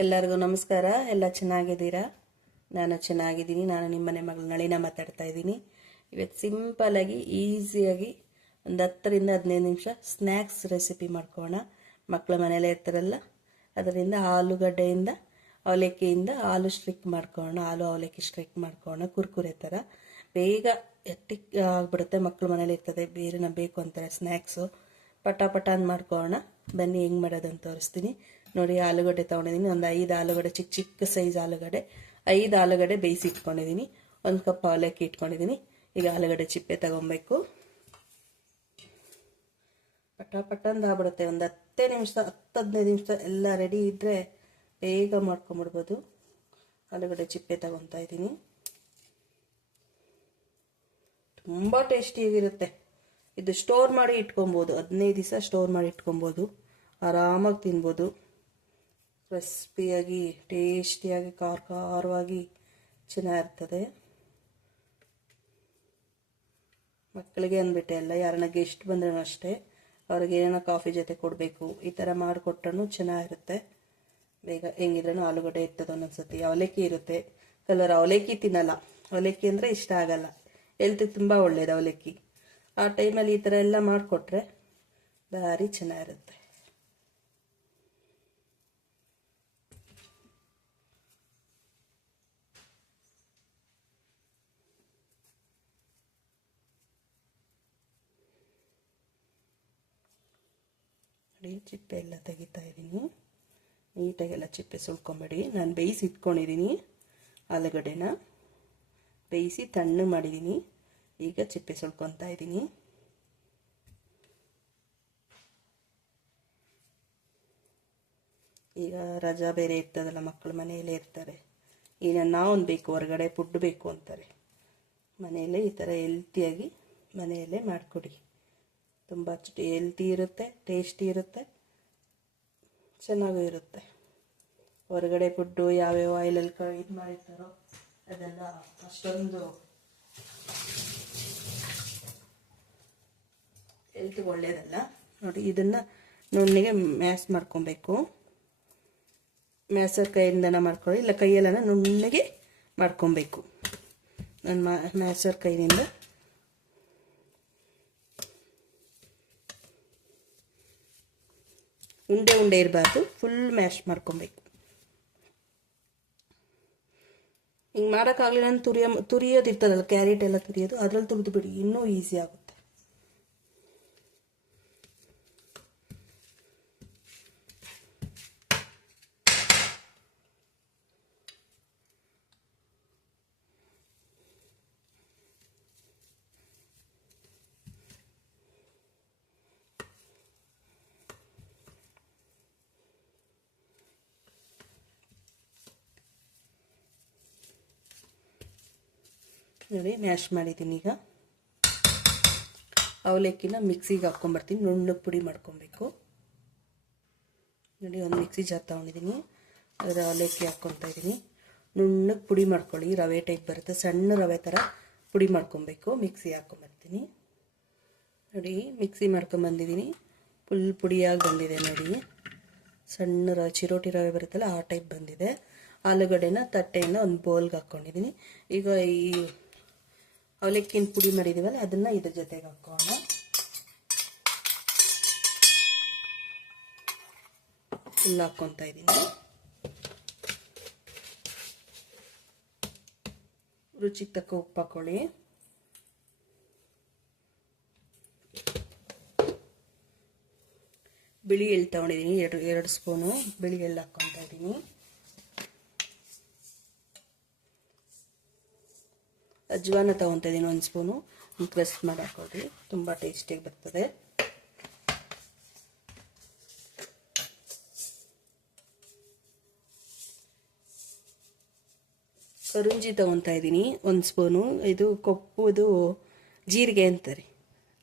ಎಲ್ಲರಿಗೂ ನಮಸ್ಕಾರ. ಎಲ್ಲ ಚೆನ್ನಾಗಿದ್ದೀರಾ? ನಾನು ಚೆನ್ನಾಗಿದ್ದೀನಿ. ನಾನು ನಿಮ್ಮನೆ ಮಗಳು ನಳಿನ ಮಾತಾಡ್ತಾ ಇದ್ದೀನಿ. ಇವತ್ತು ಸಿಂಪಲಾಗಿ ಈಸಿಯಾಗಿ ಒಂದು ಹತ್ತರಿಂದ ಹದಿನೈದು ನಿಮಿಷ ಸ್ನ್ಯಾಕ್ಸ್ ರೆಸಿಪಿ ಮಾಡ್ಕೋಣ ಮಕ್ಕಳ ಮನೆಯಲ್ಲೇ ಇರ್ತಾರಲ್ಲ, ಅದರಿಂದ ಆಲೂಗಡ್ಡೆಯಿಂದ, ಅವಲಕ್ಕಿಯಿಂದ ಆಲೂ ಸ್ಟ್ರಿಕ್ ಮಾಡ್ಕೋಣ ಹಾಲು ಅವಲಕ್ಕಿ ಸ್ಟ್ರಿಕ್ ಮಾಡ್ಕೋಣ ಕುರ್ಕುರೆ ಥರ ಬೇಗ ಎಟ್ಟಿ ಆಗ್ಬಿಡುತ್ತೆ. ಮಕ್ಕಳ ಮನೇಲಿ ಇರ್ತದೆ. ಬೇರೆನ ಬೇಕು ಅಂತಾರೆ ಸ್ನ್ಯಾಕ್ಸು ಪಟ ಪಟ ಮಾಡ್ಕೋಣ ಬನ್ನಿ, ಹೆಂಗೆ ಮಾಡೋದಂತ ತೋರಿಸ್ತೀನಿ. ನೋಡಿ ಆಲೂಗಡ್ಡೆ ತಗೊಂಡಿದ್ದೀನಿ. ಒಂದು ಐದು ಆಲೂಗಡ್ಡೆ, ಚಿಕ್ಕ ಚಿಕ್ಕ ಸೈಜ್ ಆಲೂಗಡ್ಡೆ. ಐದು ಆಲೂಗಡ್ಡೆ ಬೇಯಿಸಿ ಇಟ್ಕೊಂಡಿದ್ದೀನಿ. ಒಂದು ಕಪ್ ಅವಲಕ್ಕಿ ಇಟ್ಕೊಂಡಿದ್ದೀನಿ. ಈಗ ಆಲೂಗಡ್ಡೆ ಚಿಪ್ಪೆ ತಗೊಬೇಕು. ಪಟ ಪಟ ಆಗ್ಬಿಡುತ್ತೆ. ಒಂದು ಹತ್ತೇ ನಿಮಿಷ, ಹತ್ತು ಹದಿನೈದು ನಿಮಿಷ ಎಲ್ಲ ರೆಡಿ ಇದ್ದರೆ ಬೇಗ ಮಾಡ್ಕೊಂಬಿಡ್ಬೋದು. ಆಲೂಗಡ್ಡೆ ಚಿಪ್ಪೆ ತಗೊತಾ ಇದ್ದೀನಿ. ತುಂಬ ಟೇಸ್ಟಿಯಾಗಿರುತ್ತೆ ಇದು ಸ್ಟೋರ್ ಮಾಡಿ ಇಟ್ಕೊಬೋದು. ಹದಿನೈದು ದಿವಸ ಸ್ಟೋರ್ ಮಾಡಿ ಇಟ್ಕೊಬೋದು. ಆರಾಮಾಗಿ ತಿನ್ಬೋದು. ಕ್ರಿಸ್ಪಿಯಾಗಿ, ಟೇಸ್ಟಿಯಾಗಿ, ಖಾರ ಖಾರವಾಗಿ ಚೆನ್ನಾಗಿರ್ತದೆ. ಮಕ್ಕಳಿಗೆ ಅಂದ್ಬಿಟ್ಟೆ ಅಲ್ಲ, ಯಾರನ್ನ ಗೆಸ್ಟ್ ಬಂದ್ರೂ ಅಷ್ಟೇ, ಅವ್ರಿಗೆ ಏನೋ ಕಾಫಿ ಜೊತೆ ಕೊಡಬೇಕು, ಈ ಥರ ಮಾಡಿಕೊಟ್ರೂ ಚೆನ್ನಾಗಿರುತ್ತೆ. ಬೇಗ ಹೆಂಗಿದ್ರೂ ಆಲೂಗಡ್ಡೆ ಇರ್ತದೆ ಒಂದೊಂದ್ಸತಿ. ಅವಲಕ್ಕಿ ಇರುತ್ತೆ. ಕಲರ್ ಅವಲಕ್ಕಿ ತಿನ್ನಲ್ಲ. ಅವಲಕ್ಕಿ ಅಂದರೆ ಇಷ್ಟ ಆಗಲ್ಲ. ಹೆಲ್ತ್ ತುಂಬ ಒಳ್ಳೇದು ಅವಲಕ್ಕಿ. ಆ ಟೈಮಲ್ಲಿ ಈ ಥರ ಎಲ್ಲ ಮಾಡಿಕೊಟ್ರೆ ಭಾರಿ ಚೆನ್ನಾಗಿರುತ್ತೆ. ನೋಡಿ ಚಿಪ್ಪೆ ಎಲ್ಲ ತೆಗಿತಾ ಇದ್ದೀನಿ. ನೀಟಾಗೆಲ್ಲ ಚಿಪ್ಪೆ ಸುಳ್ಕೊಂಬೇಡಿ ನಾನು ಬೇಯಿಸಿ ಇಟ್ಕೊಂಡಿದ್ದೀನಿ ಆಲೂಗಡ್ಡೆನ. ಬೇಯಿಸಿ ತಣ್ಣು ಮಾಡಿದ್ದೀನಿ. ಈಗ ಚಿಪ್ಪೆ ಸುಳ್ಕೊತಾ ಇದ್ದೀನಿ. ಈಗ ರಜಾ ಬೇರೆ ಇರ್ತದಲ್ಲ, ಮಕ್ಕಳು ಮನೆಯಲ್ಲೇ ಇರ್ತಾರೆ. ಈಗ ಒಂದು ಬೇಕು, ಹೊರಗಡೆ ಫುಡ್ ಬೇಕು ಅಂತಾರೆ. ಮನೆಯಲ್ಲೇ ಈ ಥರ ಹೆಲ್ತಿಯಾಗಿ ಮನೆಯಲ್ಲೇ ಮಾಡಿಕೊಡಿ. ತುಂಬ ಹೆಲ್ತಿ ಇರುತ್ತೆ ಟೇಸ್ಟಿ ಇರುತ್ತೆ, ಚೆನ್ನಾಗೂ ಇರುತ್ತೆ. ಹೊರಗಡೆ ಫುಡ್ಡು ಯಾವ್ಯಾವ ಆಯಿಲಲ್ಲಿ ಕ, ಇದು ಮಾಡಿರ್ತಾರೋ ಅದೆಲ್ಲ ಅಷ್ಟೊಂದು ಹೆಲ್ತ್ಗೆ ಒಳ್ಳೆಯದಲ್ಲ ನೋಡಿ, ಇದನ್ನು ನುಣ್ಣಿಗೆ ಮ್ಯಾಸ್ ಮಾಡ್ಕೊಬೇಕು. ಮ್ಯಾಸರ್ ಕೈಯಿಂದನ ಮಾಡ್ಕೊಳ್ಳಿ, ಇಲ್ಲ ಕೈಯೆಲ್ಲ ನುಣ್ಣಗೆ ಮಾಡ್ಕೊಬೇಕು. ನನ್ನ ಮಾ ಮ್ಯಾಸರ್ ಕೈಯಿಂದ ಉಂಡೆ ಉಂಡೆ ಇರಬಾರ್ದು ಫುಲ್ ಮ್ಯಾಶ್ ಮಾಡ್ಕೊಬೇಕು. ಹಿಂಗೆ ಮಾಡೋಕ್ಕಾಗಲಿಲ್ಲ ಅಂದ್ರೆ ತುರಿಯ ತುರಿಯೋದಿರ್ತದಲ್ಲ ಕ್ಯಾರೆಟ್ ಎಲ್ಲ ತುರಿಯೋದು, ಅದ್ರಲ್ಲಿ ತುರಿದು ಬಿಡಿ, ಇನ್ನೂ ಈಸಿ ಆಗುತ್ತೆ. ನೋಡಿ ಮ್ಯಾಶ್ ಮಾಡಿದ್ದೀನಿ ಈಗ. ಅವಲಕ್ಕಿನ ಮಿಕ್ಸಿಗೆ ಹಾಕ್ಕೊಂಬರ್ತೀನಿ ನುಣ್ಣಗೆ ಪುಡಿ ಮಾಡ್ಕೊಬೇಕು. ನೋಡಿ, ಒಂದು ಮಿಕ್ಸಿ ಜಾರ್ ತೊಗೊಂಡಿದ್ದೀನಿ. ಅದರ ಅವಲಕ್ಕಿ ಹಾಕ್ಕೊತಾ ಇದ್ದೀನಿ. ನುಣ್ಣಗೆ ಪುಡಿ ಮಾಡ್ಕೊಳ್ಳಿ. ರವೆ ಟೈಪ್ ಬರುತ್ತೆ. ಸಣ್ಣ ರವೆ ಥರ ಪುಡಿ ಮಾಡ್ಕೊಬೇಕು. ಮಿಕ್ಸಿ ಹಾಕ್ಕೊಂಬರ್ತೀನಿ ನೋಡಿ ಮಿಕ್ಸಿ ಮಾಡ್ಕೊಂಬಂದಿದ್ದೀನಿ ಫುಲ್ ಪುಡಿಯಾಗಿ ಬಂದಿದೆ ನೋಡಿ. ಸಣ್ಣ ರ, ಚಿರೋಟಿ ರವೆ ಬರುತ್ತಲ್ಲ, ಆ ಟೈಪ್ ಬಂದಿದೆ. ಆಲೂಗಡ್ಡೆನ ತಟ್ಟೆಯನ್ನು ಒಂದು ಬೌಲ್ಗೆ ಹಾಕ್ಕೊಂಡಿದ್ದೀನಿ ಈಗ ಈ ಅವಲಕ್ಕಿನ ಪುಡಿ ಮಾಡಿದ್ದೀವಲ್ಲ ಅದನ್ನ ಇದ್ರ ಜೊತೆಗೆ ಹಾಕೋಣ. ಫುಲ್ ಹಾಕ್ಕೊತಾ ಇದ್ದೀನಿ ರುಚಿ ತಕ್ಕ ಉಪ್ಪು ಹಾಕೊಳ್ಳಿ. ಬಿಳಿ ಎಳ್ಳು ತಗೊಂಡಿದ್ದೀನಿ ಎರಡು ಎರಡು ಸ್ಪೂನು ಬಿಳಿ ಎಳ್ಳು ಹಾಕ್ಕೊತಾ ಇದ್ದೀನಿ ಅಜ್ವಾನ ತೊಗೊತಾ ಇದ್ದೀನಿ ಒಂದು ಸ್ಪೂನು ಕ್ರಸ್ಟ್ ಮಾಡಿ ಹಾಕೊಳ್ಳಿ ತುಂಬ ಟೇಸ್ಟಿಯಾಗಿ ಬರ್ತದೆ. ಕರುಂಜಿ ತೊಗೊತಾ ಇದ್ದೀನಿ, ಒಂದು ಸ್ಪೂನು ಇದು ಕೊಪ್ಪುದು ಜೀರಿಗೆ ಅಂತಾರೆ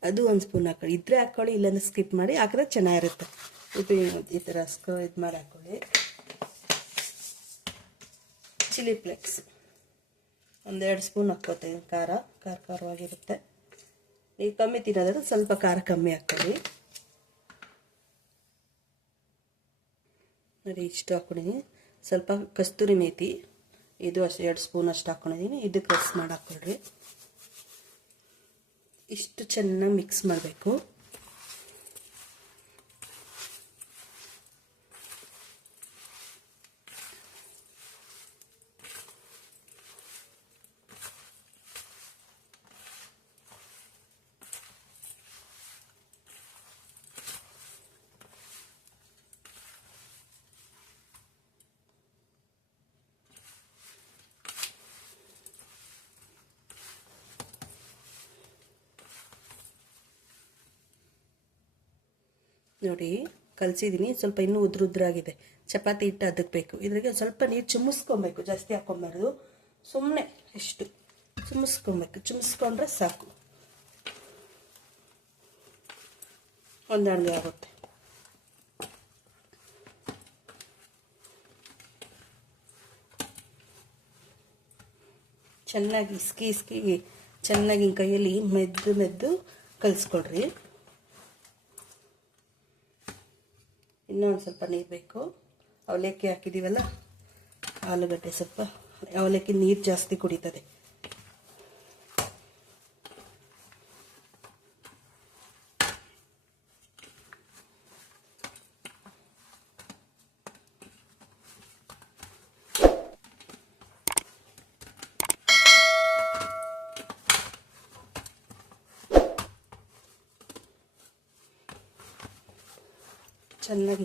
ಅದು ಒಂದು ಸ್ಪೂನ್ ಹಾಕೊಳ್ಳಿ. ಇದ್ರೆ ಹಾಕ್ಕೊಳ್ಳಿ ಇಲ್ಲಾಂದ್ರೆ ಸ್ಕಿಪ್ ಮಾಡಿ ಹಾಕಿದ್ರೆ ಚೆನ್ನಾಗಿರುತ್ತೆ. ಇದು ಈ ಥರ ಸ್ಕೋ ಇದು ಮಾಡಿ ಹಾಕ್ಕೊಳ್ಳಿ ಚಿಲ್ಲಿ ಫ್ಲೇಕ್ಸ್ ಒಂದೆರಡು ಸ್ಪೂನ್ ಹಾಕ್ಕೋತೀನಿ ಖಾರ ಖಾರ ಖಾರವಾಗಿರುತ್ತೆ. ಈಗ ಕಮ್ಮಿ ತಿನ್ನೋದಾದ್ರೆ ಸ್ವಲ್ಪ ಖಾರ ಕಮ್ಮಿ ಹಾಕ್ಕೊಳ್ಳಿ. ನೋಡಿ, ಇಷ್ಟು ಹಾಕ್ಕೊಂಡಿದ್ದೀನಿ ಸ್ವಲ್ಪ ಕಸ್ತೂರಿ ಮೇಥಿ ಇದು ಅಷ್ಟು, ಎರಡು ಸ್ಪೂನ್ ಅಷ್ಟು ಹಾಕ್ಕೊಂಡಿದ್ದೀನಿ ಇದು ರೆಸ್ ಮಾಡಿ ಹಾಕ್ಕೊಳ್ರಿ. ಇಷ್ಟು ಚೆನ್ನಾಗಿ ಮಿಕ್ಸ್ ಮಾಡಬೇಕು. ನೋಡಿ ಕಲಸಿದ್ದೀನಿ ಸ್ವಲ್ಪ ಇನ್ನೂ ಉದ್ರ ಉದ್ರಾಗಿದೆ ಚಪಾತಿ ಹಿಟ್ಟು ಅದಕ್ಕೆ ಬೇಕು. ಇದ್ರಾಗೆ ಸ್ವಲ್ಪ ನೀರು ಚುಮ್ಮಿಸ್ಕೊಬೇಕು ಜಾಸ್ತಿ ಹಾಕ್ಕೊಬಾರ್ದು. ಸುಮ್ಮನೆ ಎಷ್ಟು? ಚುಮ್ಮಿಸ್ಕೊಬೇಕು ಚುಮ್ಮಿಸ್ಕೊಂಡ್ರೆ ಸಾಕು. ಒಂದೆರಡು ಆಗುತ್ತೆ. ಚೆನ್ನಾಗಿ ಇಸ್ಕಿ ಇಸ್ಕಿ ಚೆನ್ನಾಗಿ ಕೈಯಲ್ಲಿ ಮೆದ್ದು ಮೆದ್ದು ಕಲಿಸ್ಕೊಡ್ರಿ. ಇನ್ನೂ ಸ್ವಲ್ಪ ನೀರು ಬೇಕು. ಅವಲಕ್ಕಿ ಹಾಕಿದ್ದೀವಲ್ಲ ಆಲೂಗಡ್ಡೆ ಸ್ವಲ್ಪ. ಅವಲಕ್ಕಿ ನೀರು ಜಾಸ್ತಿ ಕುಡಿತದೆ.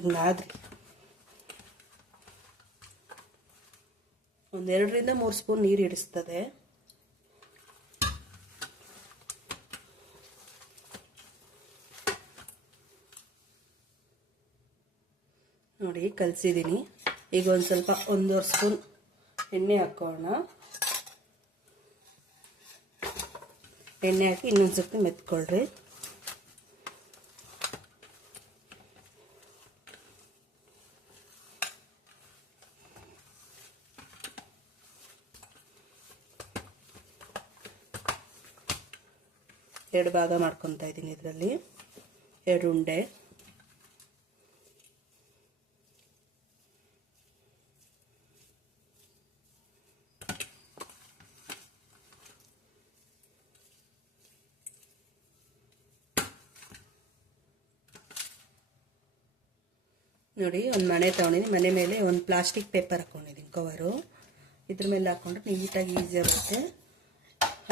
ಚೆನ್ನಾಗಿ ಹಿಂಗೆ ಒಂದೆರಡರಿಂದ ಮೂರು ಸ್ಪೂನ್ ನೀರು ಇಡಿಸ್ತದೆ ನೋಡಿ ಕಲಸಿದ್ದೀನಿ ಈಗ ಒಂದು ಸ್ವಲ್ಪ ಒಂದೂವರೆ ಸ್ಪೂನ್ ಎಣ್ಣೆ ಹಾಕೋಣ. ಎಣ್ಣೆ ಹಾಕಿ ಇನ್ನೊಂದು ಸ್ವಲ್ಪ ಮೆತ್ಕೊಳ್ರಿ. ಎರಡು ಭಾಗ ಮಾಡ್ಕೊತಾ ಇದ್ದೀನಿ ಇದರಲ್ಲಿ. ಎರಡು ಉಂಡೆ. ನೋಡಿ, ಒಂದು ಮನೆ ತಗೊಂಡಿದ್ದೀನಿ. ಮನೆ ಮೇಲೆ ಒಂದು ಪ್ಲಾಸ್ಟಿಕ್ ಪೇಪರ್ ಹಾಕ್ಕೊಂಡಿದ್ದೀನಿ ಕವರು. ಇದ್ರ ಮೇಲೆ ಹಾಕ್ಕೊಂಡ್ರೆ ನೀಟಾಗಿ ಈಸಿ ಆಗುತ್ತೆ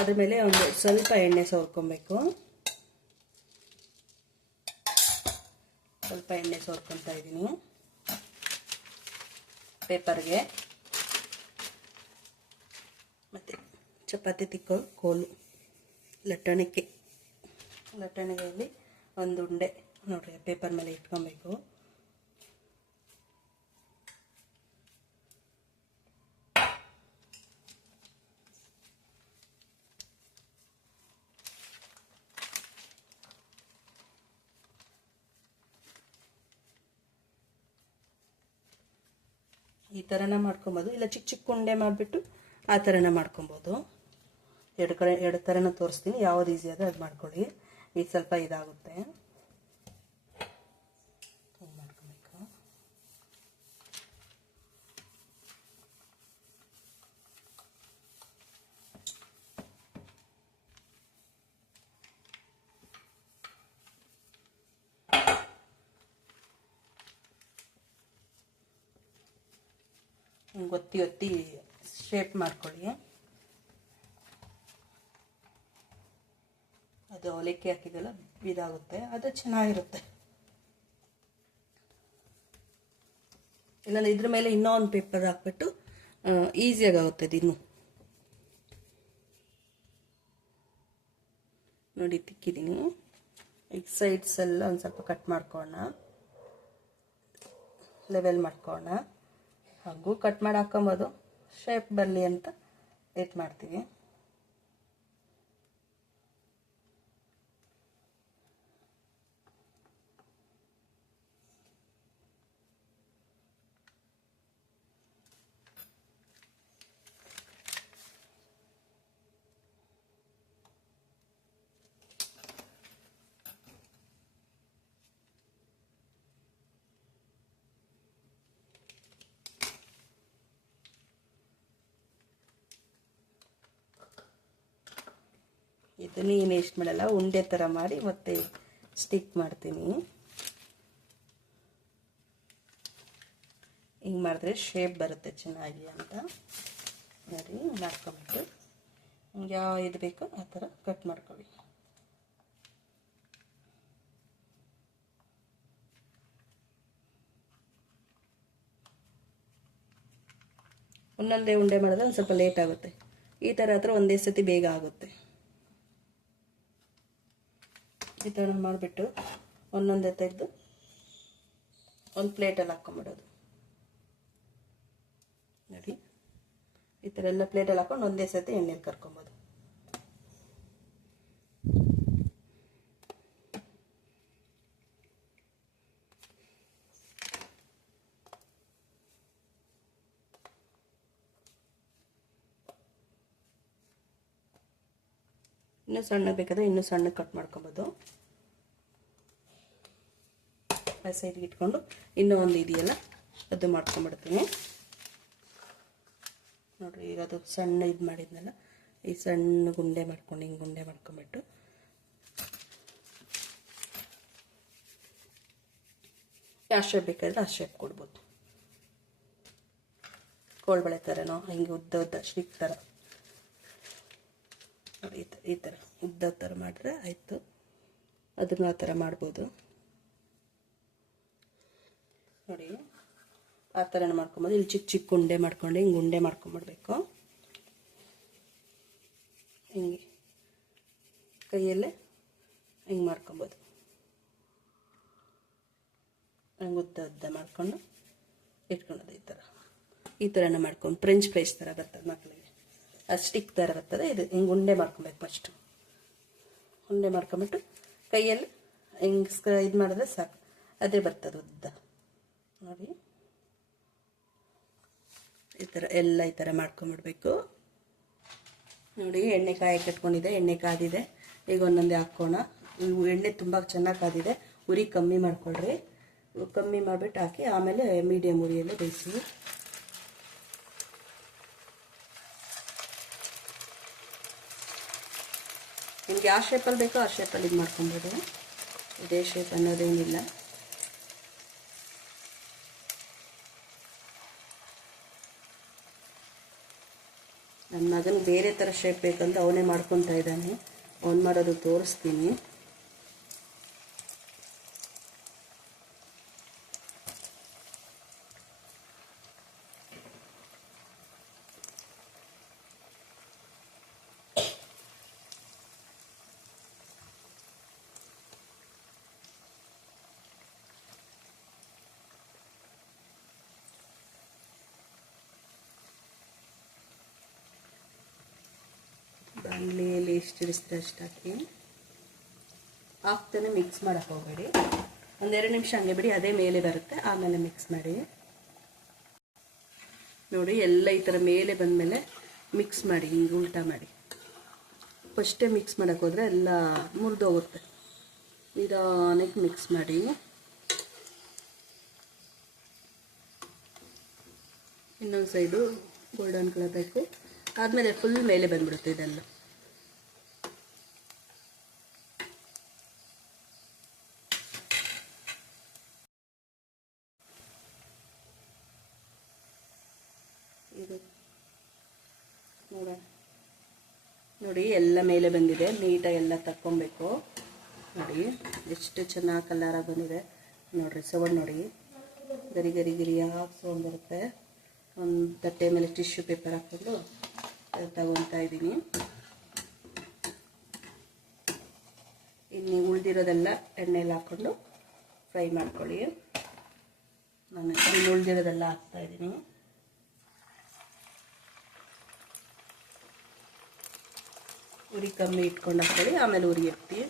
ಅದ್ರ ಮೇಲೆ ಒಂದು ಸ್ವಲ್ಪ ಎಣ್ಣೆ ಸೋರ್ಕೊಬೇಕು. ಸ್ವಲ್ಪ ಎಣ್ಣೆ ಸೋರ್ಕೊತಾ ಇದ್ದೀನಿ. ಪೇಪರ್ಗೆ. ಮತ್ತು ಚಪಾತಿ ತಿಕ್ಕೋ ಕೋಲು. ಲಟ್ಟಣಿಕೆ. ಲಟ್ಟಣಿಗೆಯಲ್ಲಿ ಒಂದು ಉಂಡೆ. ನೋಡಿರಿ, ಪೇಪರ್ ಮೇಲೆ ಇಟ್ಕೊಬೇಕು. ಈ ಥರನ ಮಾಡ್ಕೊಬೋದು. ಇಲ್ಲ, ಚಿಕ್ಕ ಚಿಕ್ಕ ಉಂಡೆ ಮಾಡಿಬಿಟ್ಟು ಆ ಥರನ ಮಾಡ್ಕೊಬೋದು. ಎರಡು ಕಡೆ, ಎರಡು ಥರನ ತೋರಿಸ್ತೀನಿ. ಯಾವ್ದು ಈಸಿ ಅದ ಅದು ಮಾಡ್ಕೊಳ್ಳಿ. ಈಗ ಸ್ವಲ್ಪ ಇದಾಗುತ್ತೆ ಹಿಂಗ್ ಮಾಡ್ಕೊಬೇಕು ಒತ್ತಿ ಒತ್ತಿ ಶೇಪ್ ಮಾಡ್ಕೊಳ್ಳಿ. ಅದು ಅವಲಕ್ಕಿ ಹಾಕಿದೆಲ್ಲ ಇದಾಗುತ್ತೆ. ಅದು ಚೆನ್ನಾಗಿರುತ್ತೆ. ಇಲ್ಲಾಂದ್ರೆ ಇದ್ರ ಮೇಲೆ ಇನ್ನೊಂದು ಪೇಪರ್ ಹಾಕ್ಬಿಟ್ಟು ಈಸಿಯಾಗಿ ಆಗುತ್ತೆ ಇನ್ನು. ನೋಡಿ, ತಿಕ್ಕಿದ್ದೀನಿ. ಈಗ ಸೈಡ್ಸ್ ಎಲ್ಲ ಒಂದು ಸ್ವಲ್ಪ ಕಟ್ ಮಾಡ್ಕೋಣ ಲೆವೆಲ್ ಮಾಡ್ಕೋಣ ಹಾಗೂ ಕಟ್ ಮಾಡಿ ಹಾಕೊಬೋದು ಶೇಪ್ ಬರಲಿ ಅಂತ ವೇಟ್ ಮಾಡ್ತೀವಿ. ಮುಗೀತು ನೀನು ಎಷ್ಟು ಮಾಡಲ್ಲ, ಉಂಡೆ ಥರ ಮಾಡಿ ಮತ್ತೆ ಸ್ಟಿಕ್ ಮಾಡ್ತೀನಿ. ಹಿಂಗೆ ಮಾಡಿದ್ರೆ ಶೇಪ್ ಬರುತ್ತೆ ಚೆನ್ನಾಗಿ ಅಂತ. ನೋಡಿ ಮಾಡ್ಕೊಂಬಿಟ್ಟು. ಯಾವ ಇದು ಬೇಕೋ ಆ ಥರ ಕಟ್ ಮಾಡ್ಕೊಳ್ಳಿ. ಒಂದೊಂದೇ ಉಂಡೆ ಮಾಡಿದ್ರೆ ಒಂದು ಸ್ವಲ್ಪ ಲೇಟ್ ಆಗುತ್ತೆ. ಈ ಥರ ಹತ್ರ ಒಂದೇ ಸತಿ ಬೇಗ ಆಗುತ್ತೆ. ಈ ಥರ ಮಾಡಿಬಿಟ್ಟು ಒಂದೊಂದೇ ತೆಗೆದು ಒಂದು ಪ್ಲೇಟಲ್ಲಿ ಹಾಕ್ಕೊಂಬಿಡೋದು ನೋಡಿ, ಈ ಥರ ಎಲ್ಲ ಪ್ಲೇಟಲ್ಲಿ ಹಾಕ್ಕೊಂಡು ಒಂದೇ ಸತಿ ಎಣ್ಣೆಲಿ ಕರ್ಕೊಬೋದು. ಇನ್ನೂ ಸಣ್ಣ ಬೇಕಾದ್ರೆ ಇನ್ನೂ ಸಣ್ಣ ಕಟ್ ಮಾಡ್ಕೊಬೋದು. ಸೈಡ್ಗೆ ಇಟ್ಕೊಂಡು ಇನ್ನೂ ಒಂದು ಇದೆಯಲ್ಲ, ಅದು ಮಾಡ್ಕೊಂಬಿಡ್ತೀನಿ. ನೋಡ್ರಿ, ಈಗ ಅದು ಸಣ್ಣ ಇದು ಮಾಡಿದ್ನಲ್ಲ, ಈ ಸಣ್ಣ ಗುಂಡೆ ಮಾಡ್ಕೊಂಡು ಹಿಂಗೆ ಗುಂಡೆ ಮಾಡ್ಕೊಂಬಿಟ್ಟು. ಯಾವ ಶೇಪ್ ಬೇಕಾದ್ರೆ ಆ ಶೇಪ್ ಕೊಡ್ಬೋದು. ಕೋಳ್ಬಳೆ ಥರನೋ ಹಿಂಗೆ ಉದ್ದ ಉದ್ದ ಶ್ರೀಕ್ ಥರ ಈ ಥರ ಈ ಥರ ಉದ್ದ ಥರ ಮಾಡಿದ್ರೆ ಆಯಿತು. ಅದನ್ನು ಆ ಥರ ಮಾಡ್ಬೋದು. ನೋಡಿ. ಆ ಥರನೇ ಮಾಡ್ಕೊಬೋದು? ಇಲ್ಲಿ ಚಿಕ್ಕ ಚಿಕ್ಕ ಉಂಡೆ ಮಾಡ್ಕೊಂಡು, ಹಿಂಗೆ ಉಂಡೆ ಮಾಡ್ಕೊಂಬಿಡ್ಬೇಕು. ಹಿಂಗೆ. ಕೈಯಲ್ಲೇ ಹಿಂಗೆ ಮಾಡ್ಕೊಬೋದು. ಹಂಗೆ ಉದ್ದ ಉದ್ದ ಮಾಡ್ಕೊಂಡು ಇಟ್ಕೊಳೋದು ಈ ಥರ ಈ ಥರನೇ ಮಾಡ್ಕೊಂಡು. ಫ್ರೆಂಚ್ ಫ್ರೈಸ್ ಥರ ಬರ್ತದೆ ಮಕ್ಕಳಿಗೆ ಸ್ಟಿಕ್ ಥರ ಇರ್ತದೆ ಇದು ಹಿಂಗೆ ಉಂಡೆ ಮಾಡ್ಕೊಬೇಕು ಫಸ್ಟು ಉಂಡೆ ಮಾಡ್ಕೊಂಬಿಟ್ಟು ಕೈಯಲ್ಲಿ ಹಿಂಗೆ ಇದು ಮಾಡಿದ್ರೆ ಸಾಕು. ಅದೇ ಬರ್ತದೆ ಉದ್ದ. ನೋಡಿ. ಈ ಥರ ಎಲ್ಲ ಈ ಥರ ಮಾಡ್ಕೊಂಬಿಡ್ಬೇಕು. ನೋಡಿ, ಎಣ್ಣೆ ಕಾಯಿ ಕಟ್ಕೊಂಡಿದೆ, ಎಣ್ಣೆ ಕಾದಿದೆ. ಈಗ ಒಂದೊಂದೇ ಹಾಕ್ಕೋಣ ಎಣ್ಣೆ ತುಂಬ ಚೆನ್ನಾಗಿ ಕಾದಿದೆ. ಉರಿ ಕಮ್ಮಿ ಮಾಡ್ಕೊಳ್ರಿ. ಕಮ್ಮಿ ಮಾಡಿಬಿಟ್ಟು ಹಾಕಿ ಆಮೇಲೆ ಮೀಡಿಯಮ್ ಉರಿಯಲ್ಲಿ ಬೇಯಿಸಿ. ನಿಮ್ಗೆ ಯಾವ ಶೇಪಲ್ಲಿ ಬೇಕೋ ಆ ಶೇಪಲ್ಲಿ ಇದು ಮಾಡ್ಕೊಬೋದು ಇದೇ ಶೇಪ್ ಅನ್ನೋದೇನಿಲ್ಲ ನನ್ನ ಮಗನ ಬೇರೆ ಥರ ಶೇಪ್ ಬೇಕಂತ ಅವನೇ ಮಾಡ್ಕೊತಾ ಇದ್ದಾನೆ. ಅವ್ನು ಮಾಡೋದು ತೋರಿಸ್ತೀನಿ. ಇಡಿಸ್ತೀರ ಅಷ್ಟು ಹಾಕಿ ಹಾಕ್ತಾನೆ ಮಿಕ್ಸ್ ಮಾಡೋಕ್ಕೆ ಹೋಗಬೇಡಿ. ಒಂದೆರಡು ನಿಮಿಷ ಹಂಗೆ ಬಿಡಿ, ಅದೇ ಮೇಲೆ ಬರುತ್ತೆ, ಆಮೇಲೆ ಮಿಕ್ಸ್ ಮಾಡಿ. ನೋಡಿ, ಎಲ್ಲ ಈ ಥರ ಮೇಲೆ ಬಂದಮೇಲೆ ಮಿಕ್ಸ್ ಮಾಡಿ ಹಿಂಗೆ ಉಲ್ಟಾ ಮಾಡಿ. ಫಸ್ಟೇ ಮಿಕ್ಸ್ ಮಾಡೋಕ್ಕೆ ಹೋದರೆ ಎಲ್ಲ ಮುರಿದೋಗುತ್ತೆ ನಿಧಾನಕ್ಕೆ ಮಿಕ್ಸ್ ಮಾಡಿ. ಇನ್ನೊಂದು ಸೈಡು ಗೋಲ್ಡನ್ ಕಲರ್ ಬೇಕು. ಆದಮೇಲೆ ಫುಲ್ ಮೇಲೆ ಬಂದ್ಬಿಡುತ್ತೆ ಇದೆಲ್ಲ ಇದು ನೋಡೋಣ ನೋಡಿ, ಎಲ್ಲ ಮೇಲೆ ಬಂದಿದೆ. ನೀಟಾಗಿ ಎಲ್ಲ ತಕ್ಕೊಬೇಕು. ನೋಡಿ, ಎಷ್ಟು ಚೆನ್ನಾಗಿ ಕಲರಾಗಿ ಬಂದಿದೆ. ನೋಡಿರಿ ಸೌಂಡ್ ನೋಡಿ. ಗರಿ ಗರಿ ಗರಿಯಾಗಿ ಸೌಂಡ್ ಬರುತ್ತೆ? ಒಂದು ತಟ್ಟೆ ಮೇಲೆ ಟಿಶ್ಯೂ ಪೇಪರ್ ಹಾಕ್ಕೊಂಡು ತಗೊತಾ ಇದ್ದೀನಿ. ಇನ್ನು ಉಳಿದಿರೋದೆಲ್ಲ ಎಣ್ಣೆಲಿ ಹಾಕ್ಕೊಂಡು ಫ್ರೈ ಮಾಡ್ಕೊಳ್ಳಿ. ನಾನು ಉಳಿದಿರೋದೆಲ್ಲ ಹಾಕ್ತಾ ಇದ್ದೀನಿ ಉರಿ ಕಮ್ಮಿ ಇಟ್ಕೊಂಡು ಹಾಕ್ಕೊಳ್ಳಿ ಆಮೇಲೆ ಉರಿ ಎತ್ತಿ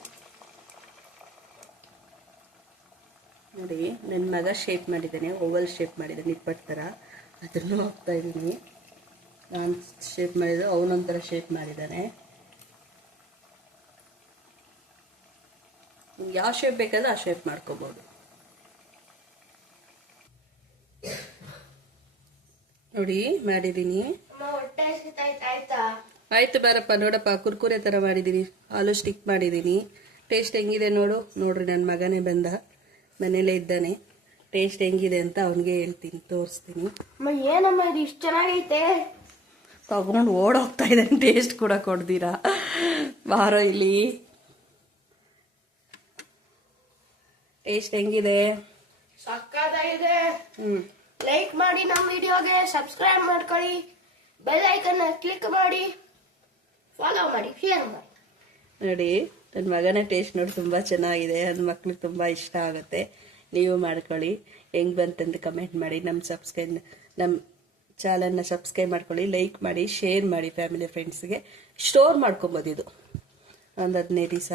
ನೋಡಿ ನನ್ನ ಮಗ ಶೇಪ್ ಮಾಡಿದ್ದಾನೆ ಓವಲ್ ಶೇಪ್ ಮಾಡಿದ್ದಾನೆ ನಿಪ್ಪಟ್ಟು ಥರ ಅದನ್ನು ಹಾಕ್ತಾ ಇದ್ದೀನಿ. ನಾನು ಶೇಪ್ ಮಾಡಿದ್ದು ಅವನೊಂಥರ ಶೇಪ್ ಮಾಡಿದ್ದಾನೆ. ಯಾವ ಶೇಪ್ ಬೇಕಾದ್ರೆ ಆ ಶೇಪ್ ಮಾಡ್ಕೋಬೋದು. ನೋಡಿ, ಮಾಡಿದ್ದೀನಿ. ಆಯ್ತಾ ಬಾರಪ್ಪ ನೋಡಪ್ಪ ಕುರ್ಕುರೆ ಥರ ಮಾಡಿದ್ದೀನಿ ಆಲೂ ಸ್ಟಿಕ್ ಮಾಡಿದ್ದೀನಿ ಟೇಸ್ಟ್ ಹೆಂಗಿದೆ ನೋಡು. ನೋಡ್ರಿ ನನ್ನ ಮಗನೇ ಬಂದ. ಮನೇಲೇ ಇದ್ದಾನೆ. ಟೇಸ್ಟ್ ಹೆಂಗಿದೆ ಅಂತ ಅವನಿಗೆ ಹೇಳ್ತೀನಿ ತೋರಿಸ್ತೀನಿ. ಅಮ್ಮ ಏನಮ್ಮ ಇದು ಇಷ್ಟು ಚೆನ್ನಾಗೈತೆ? ತಗೊಂಡು ಓಡೋಗ್ತಾ ಇದ್ದಾನೆ. ಟೇಸ್ಟ್ ಕೂಡ ಕೊಡ್ತೀರಾ? ಬಾರೋ ಇಲ್ಲಿ. ಟೇಸ್ಟ್ ಹೆಂಗಿದೆ? ಸಕ್ಕತ್ತಾಗಿದೆ. ಲೈಕ್ ಮಾಡಿ ನಮ್ಮ ವಿಡಿಯೋಗೆ ಸಬ್ಸ್ಕ್ರೈಬ್ ಮಾಡ್ಕೊಳ್ಳಿ. ಬೆಲ್ ಐಕನ್ ಕ್ಲಿಕ್ ಮಾಡಿ. ಫಾಲೋ ಮಾಡಿ ಶೇರ್ ಮಾಡಿ. ನೋಡಿ ನನ್ನ ಮಗನ ಟೇಸ್ಟ್ ನೋಡಿ ತುಂಬ ಚೆನ್ನಾಗಿದೆ ನನ್ನ ಮಕ್ಳಿಗೆ ತುಂಬ ಇಷ್ಟ ಆಗುತ್ತೆ. ನೀವು ಮಾಡ್ಕೊಳ್ಳಿ. ಹೆಂಗ್ ಬಂತಂದು ಕಮೆಂಟ್ ಮಾಡಿ. ನಮ್ಮ ಸಬ್ಸ್ಕ್ರೈಬ್ ನಮ್ಮ ಚಾನಲ್ನ ಸಬ್ಸ್ಕ್ರೈಬ್ ಮಾಡ್ಕೊಳ್ಳಿ ಲೈಕ್ ಮಾಡಿ ಶೇರ್ ಮಾಡಿ ಫ್ಯಾಮಿಲಿ ಫ್ರೆಂಡ್ಸ್ಗೆ ಸ್ಟೋರ್ ಮಾಡ್ಕೊಬೋದು ಇದು ಒಂದು ಹದಿನೈದು ದಿವಸ,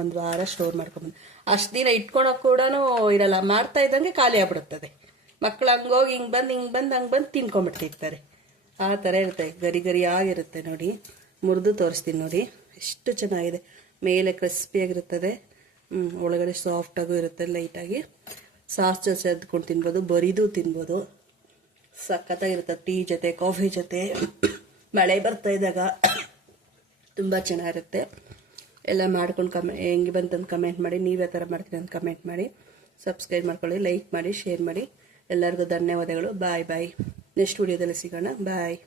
ಒಂದು ವಾರ ಸ್ಟೋರ್ ಮಾಡ್ಕೊಬೋದು ಅಷ್ಟು ದಿನ ಇಟ್ಕೊಳಕ್ಕೆ ಕೂಡ ಇರಲ್ಲ. ಮಾಡ್ತಾ ಇದ್ದಂಗೆ ಖಾಲಿ ಆಗ್ಬಿಡುತ್ತದೆ. ಮಕ್ಳು ಹಂಗೋಗಿ ಹಿಂಗೆ ಬಂದು ಹಿಂಗೆ ಬಂದು, ಹಂಗೆ ಬಂದು ತಿನ್ಕೊಂಬಿಡ್ತಿರ್ತಾರೆ ಆ ಥರ ಇರುತ್ತೆ. ಗರಿ ಗರಿ ಆಗಿರುತ್ತೆ ನೋಡಿ. ಮುರಿದು ತೋರಿಸ್ತೀನಿ ನೋಡಿ. ಎಷ್ಟು ಚೆನ್ನಾಗಿದೆ. ಮೇಲೆ ಕ್ರಿಸ್ಪಿಯಾಗಿರುತ್ತದೆ. ಒಳಗಡೆ ಸಾಫ್ಟಾಗೂ ಇರುತ್ತೆ ಲೈಟಾಗಿ ಸಾಸ್ ಜೊತೆ ಅದ್ಕೊಂಡು ತಿನ್ಬೋದು, ಬರಿದು ತಿನ್ಬೋದು. ಸಖತ್ತಾಗಿರುತ್ತೆ ಟೀ ಜೊತೆ ಕಾಫಿ ಜೊತೆ. ಮಳೆ ಬರ್ತಾ ಇದ್ದಾಗ ತುಂಬ ಚೆನ್ನಾಗಿರುತ್ತೆ. ಎಲ್ಲ ಮಾಡ್ಕೊಂಡು ಕಮೆ, ಹೆಂಗೆ ಬಂತಂದು ಕಮೆಂಟ್ ಮಾಡಿ, ನೀವು ಯಾವ ಥರ ಮಾಡ್ತೀರಿ ಅಂತ ಕಮೆಂಟ್ ಮಾಡಿ. ಸಬ್ಸ್ಕ್ರೈಬ್ ಮಾಡ್ಕೊಳ್ಳಿ ಲೈಕ್ ಮಾಡಿ ಶೇರ್ ಮಾಡಿ. ಎಲ್ಲರಿಗೂ ಧನ್ಯವಾದಗಳು. ಬಾಯ್ ಬಾಯ್ ನೆಕ್ಸ್ಟ್ ವಿಡಿಯೋದಲ್ಲಿ ಸಿಗೋಣ. ಬಾಯ್